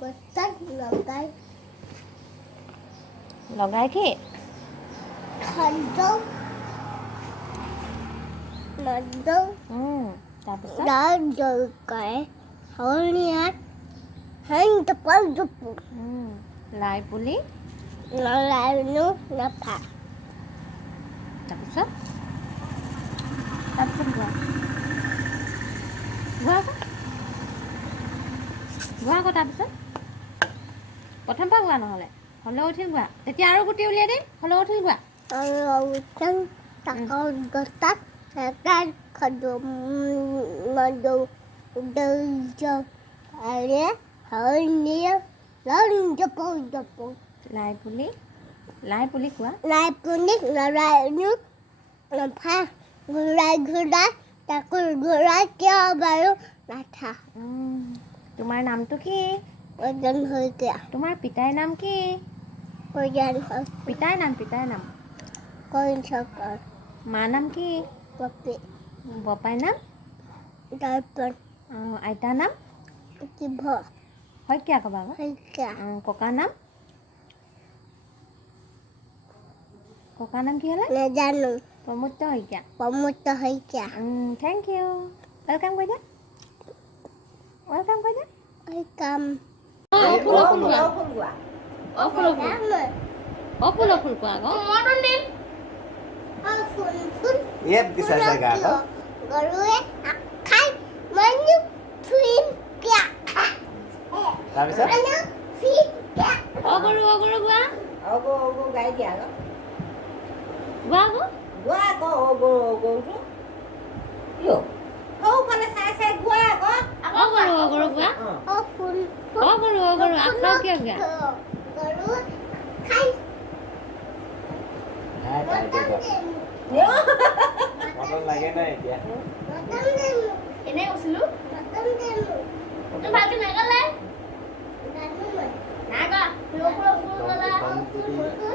গছত লগাই লগাই কি খাদ্য নদৌ তাৰপিছত দৰকাৰে হৰণিয়াত হেন টপল দুপু লাই পুলি নলাইনো নাফা তাৰপিছত গোৱা আকৌ তাৰপিছত প্ৰথম পৰা গোৱা নহ'লে হ'লেও উঠি গোৱা তেতিয়া আৰু গুটি উলিয়াই দিম হ'লেও উঠি গোৱা উঠন তাকৰ গছত এটাৰ খদম নদৌ দৌৰে হৰণিয়া জপৌ জপৌ লাই পুলি কোৱা লাই পুলি নলাইনো নাফা ঘূৰাই তাকো ঘূৰাই কিয় বাৰু নাথা তোমাৰ নামটো কি ওজন শইকীয়া তোমাৰ পিতাইৰ নাম কি ওজন পিতাইৰ নাম কইন চকৰ মাৰ নাম কি পপি বপাইৰ নাম দৰ্পণ আইতাৰ নাম শিৱ শইকীয়া ক'বা আকৌ শইকীয়া ককাৰ নাম কি হ'লে নেজানো Pramod Saikia thank you welcome কৰি দিয়া ৱেলকাম ফুল কোৱা আকৌ Yep, bisa saya gagal. গৰুৱে খাই মানুহ ফিল্ম কিয়া Tapi saya মানুহ ফিল্ম কিয়া গৰু গোৱা Ogo gai dia lo. গোৱা আকৌ Gua ko ogo tu. Yo. Kau kalau saya gua ko. গৰু গোৱা অ ফুল গৰু আকৌ কিয় গোৱা গৰু খাই Nah, tadi coba. Yo. Motor lagi naik ya. Mutton দেমু এনেই কৈছিলোঁ মটন দেমু তই ভালকৈ নাগালে জানো মই নাই গোৱা ফুল গলা ফুল